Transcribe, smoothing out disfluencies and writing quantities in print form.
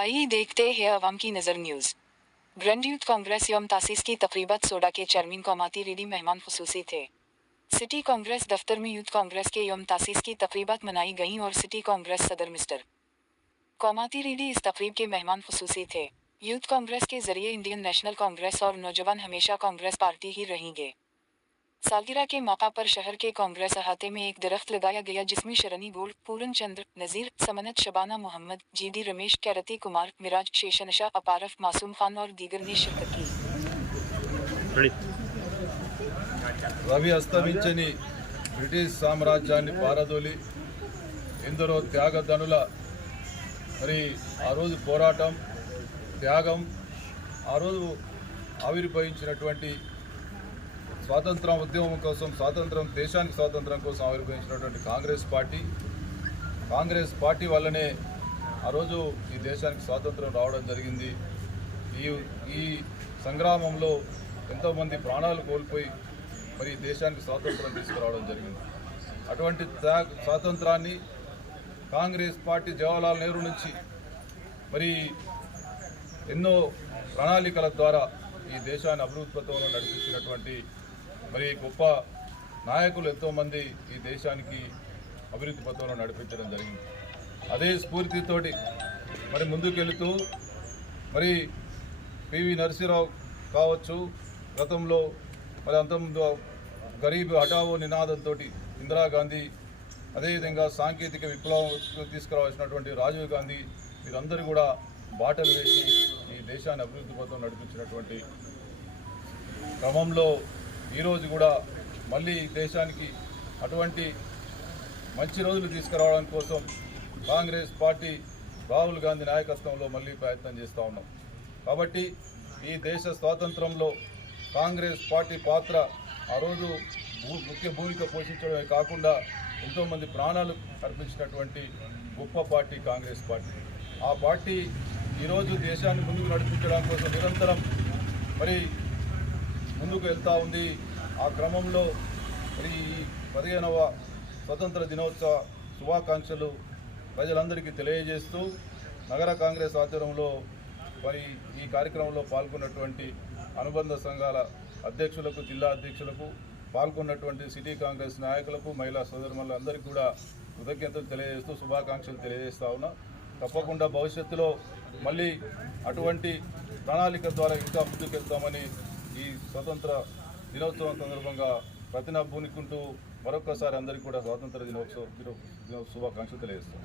आइए देखते हैं अवाम की नज़र न्यूज़। ग्रैंड यूथ कांग्रेस यौम तासीस की तकरीबत सोडा के चेयरमैन कौमाती रेडी मेहमान खुसूसी थे। सिटी कांग्रेस दफ्तर में यूथ कांग्रेस के यौम तासीस की तकरीबत मनाई गईं और सिटी कांग्रेस सदर मिस्टर कौमाती रेडी इस तकरीब के मेहमान खुसूसी थे। यूथ कांग्रेस के जरिए इंडियन नेशनल कांग्रेस और नौजवान हमेशा कांग्रेस पार्टी ही रहेंगे। सालगिरह के मौका पर शहर के कांग्रेस अहाते में एक दरख्त लगाया गया जिसमें शरणी गोल्ड, पूरन चंद्र, नजीर, समनत, शबाना मोहम्मद, जीडी रमेश, कैरती कुमार, मिराज, शेषनशा, अपारफ, मासूम खान और दीगर ने शिरकत की। రవి అస్తమించని బ్రిటిష్ సామ్రాజ్యాన్ని పారదోలి ఎందరో త్యాగధనుల మరి ఆ రోజు పోరాటం త్యాగం ఆ రోజు ఆవిర్భవించినటువంటి స్వాతంత్ర ఉద్యమం కోసం దేశానికి స్వాతంత్రం కోసం ఆవిర్భవించినటువంటి కాంగ్రెస్ పార్టీ వల్లనే ఆ రోజు ఈ దేశానికి స్వాతంత్రం రావడం జరిగింది। ఈ సంగ్రామంలో ఎంతోమంది ప్రాణాలు కోల్పోయి మరి దేశానికి స్వాతంత్రం తీసుకురావడం జరిగింది। అటువంటి స్వాతంత్రాన్ని కాంగ్రెస్ పార్టీ జవహర్లాల్ నెహ్రూ నుంచి మరి ఎన్నో ప్రణాళికల ద్వారా ఈ దేశాన్ని అభివృద్ధి పథంలో నడిపించినటువంటి మరి గొప్ప నాయకులు ఎంతోమంది ఈ దేశానికి అభివృద్ధి పథంలో నడిపించడం జరిగింది। అదే స్ఫూర్తితోటి మరి ముందుకెళ్తూ మరి పివి నరసింహరావు కావచ్చు, గతంలో మరి అంతకుముందు గరీబ్ హఠావో నినాదంతో ఇందిరాగాంధీ, అదేవిధంగా సాంకేతిక విప్లవం తీసుకురావాల్సినటువంటి రాజీవ్ గాంధీ, వీరందరూ కూడా బాటలు వేసి ఈ దేశాన్ని అభివృద్ధి పథంలో నడిపించినటువంటి క్రమంలో ఈరోజు కూడా మళ్ళీ దేశానికి అటువంటి మంచి రోజులు తీసుకురావడం కోసం కాంగ్రెస్ పార్టీ రాహుల్ గాంధీ నాయకత్వంలో మళ్ళీ ప్రయత్నం చేస్తూ ఉన్నాం। కాబట్టి ఈ దేశ స్వాతంత్రంలో కాంగ్రెస్ పార్టీ పాత్ర ఆ రోజు ముఖ్య భూమిక పోషించడమే కాకుండా ఎంతోమంది ప్రాణాలు అర్పించినటువంటి గొప్ప పార్టీ కాంగ్రెస్ పార్టీ। ఆ పార్టీ ఈరోజు దేశాన్ని ముందుకు నడిపించడం కోసం నిరంతరం మరి ముందుకు వెళ్తూ ఉంది। ఆ క్రమంలో మరి 15వ స్వతంత్ర దినోత్సవ శుభాకాంక్షలు ప్రజలందరికీ తెలియజేస్తూ నగర కాంగ్రెస్ ఆధ్వర్యంలో మరి ఈ కార్యక్రమంలో పాల్గొన్నటువంటి అనుబంధ సంఘాల అధ్యక్షులకు, జిల్లా అధ్యక్షులకు, పాల్గొన్నటువంటి సిటీ కాంగ్రెస్ నాయకులకు, మహిళా సోదరులందరికీ కూడా కృతజ్ఞతలు తెలియజేస్తూ శుభాకాంక్షలు తెలియజేస్తా ఉన్నా। తప్పకుండా భవిష్యత్తులో మళ్ళీ అటువంటి ప్రణాళిక ద్వారా ఇంకా ముందుకెళ్తామని ఈ స్వతంత్ర దినోత్సవం సందర్భంగా ప్రతిజ్ఞాబూనుకుంటూ మరొకసారి అందరికీ కూడా స్వాతంత్ర దినోత్సవ శుభాకాంక్షలు తెలియజేస్తాం।